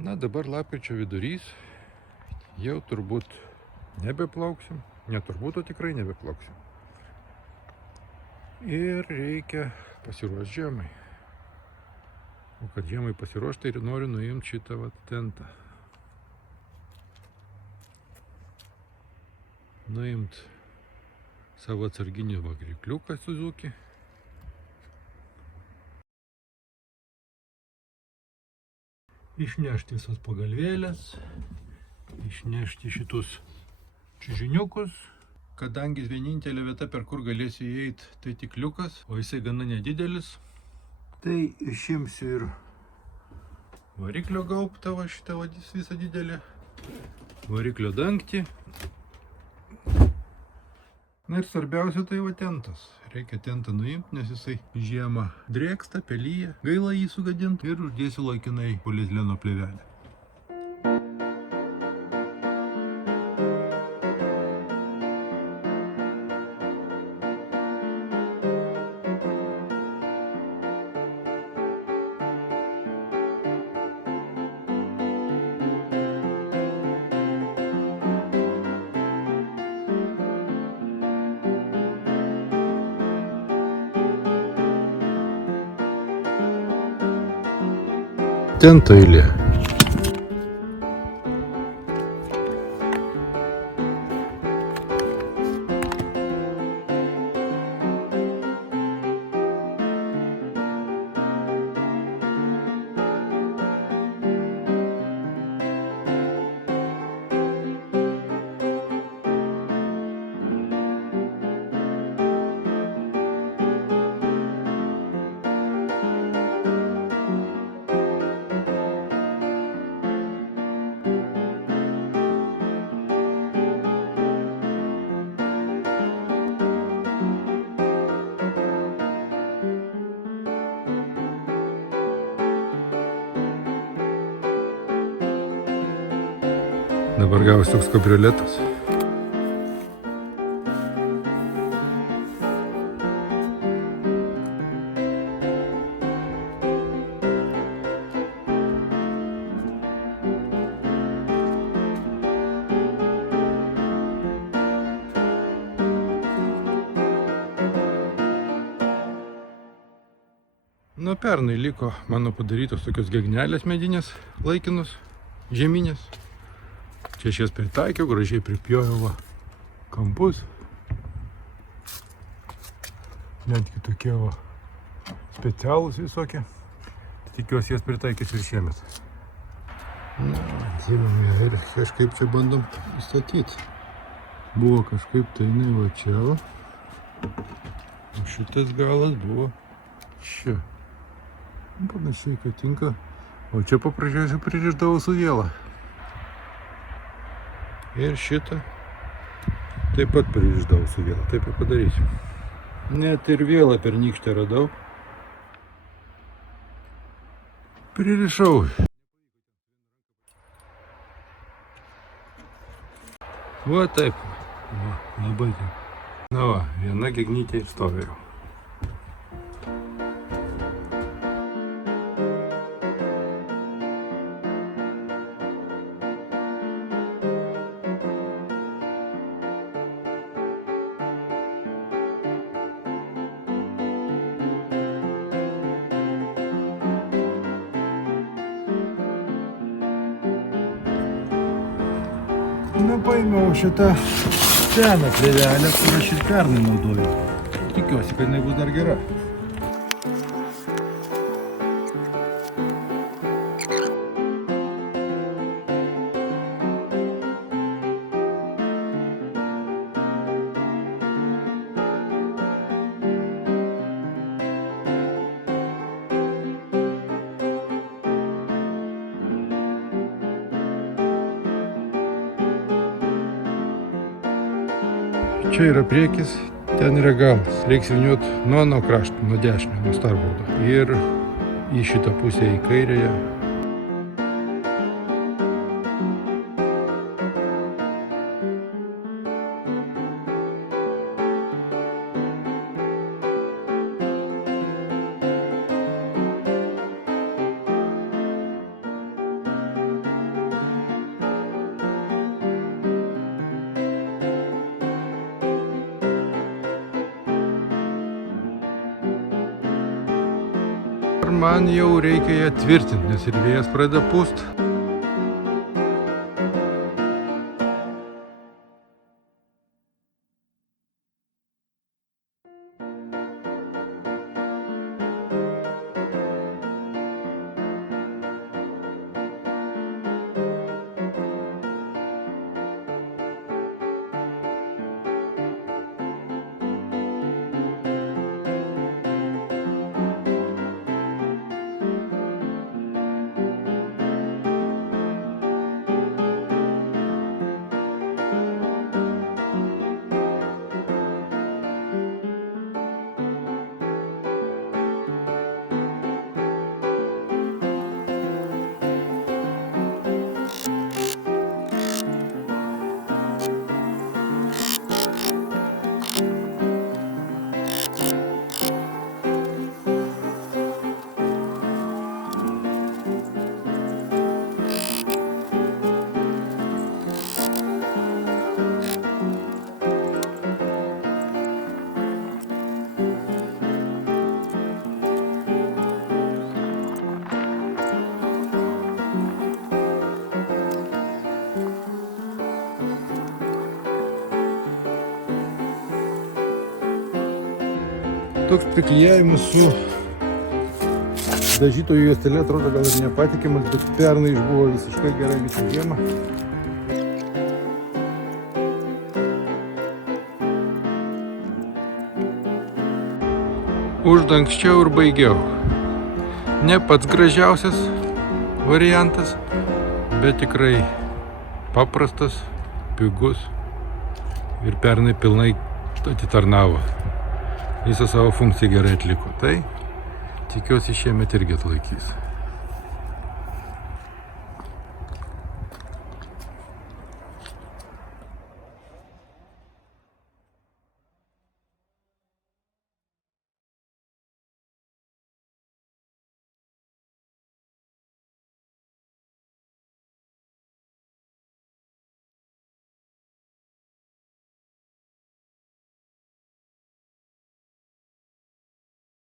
Na, dabar lapkričio vidurys, jau turbūt nebeplauksim, neturbūt, o tikrai nebeplauksim. Ir reikia pasiruošti žiemai. O kad žiemai pasiruošti, tai noriu nuimti šitą tentą. Nuimti savo atsarginį varikliuką Suzuki. Išnešti visas pagalvėlės, išnešti šitus čiužiniukus, kadangi vienintelė vieta, per kur galėsiu įeiti, tai tik liukas, o jisai gana nedidelis, tai išimsiu ir variklio gaubtą, šitą visą didelį, variklio dangtį. Na ir svarbiausia tai tentas. Reikia tentą nuimti, nes jisai žiemą drėksta, pelyja, gaila jį sugadinti ir uždėsiu laikinai polietileno plėvelę. Tento eilė. Dabar gavosi toks kabrioletas. Nuo pernai liko mano padarytos tokios gegnelės medinės, laikinos, žeminės. Čia aš jas pritaikiau, gražiai pripjoviau kampus. Netgi tokie specialūs visokie. Tikiuosi jas pritaikys ir šiemet. Žinoma, ir kažkaip čia bandom įstatyti. Buvo kažkaip tai jinai va čia. O šitas galas buvo čia. Panašiai, kad tinka. O čia paprasčiausiai pririšdavau su vėla. Ir šitą taip pat pririšdavau su vėla. Taip ir padarysiu. Net ir vėlą pernykštę radau. Pririšau. Va taip. Va, labai taip. Na va, viena gegnytė ir stovėjau. Na, paėmiau šitą seną plėvelę, kurią aš ir pernai naudoju. Tikiuosi, kad jinai bus dar gera. Čia yra priekis, ten yra galas. Reiks vyniuot nuo ano krašto, nuo dešinio, nuo starbordo. Ir į šitą pusę į kairėje. Ir man jau reikia ją tvirtinti, nes ir vėjas pradeda pūst. Toks priklijavimas su dažytojų juostelė atrodo gal ir nepatikimas, bet pernai išbuvo visiškai gerai visą žiemą. Uždangščiau ir baigiau. Ne pats gražiausias variantas, bet tikrai paprastas, pigus ir pernai pilnai atitarnavo. Visą savo funkciją gerai atliko. Tai tikiuosi šiemet irgi atlaikys.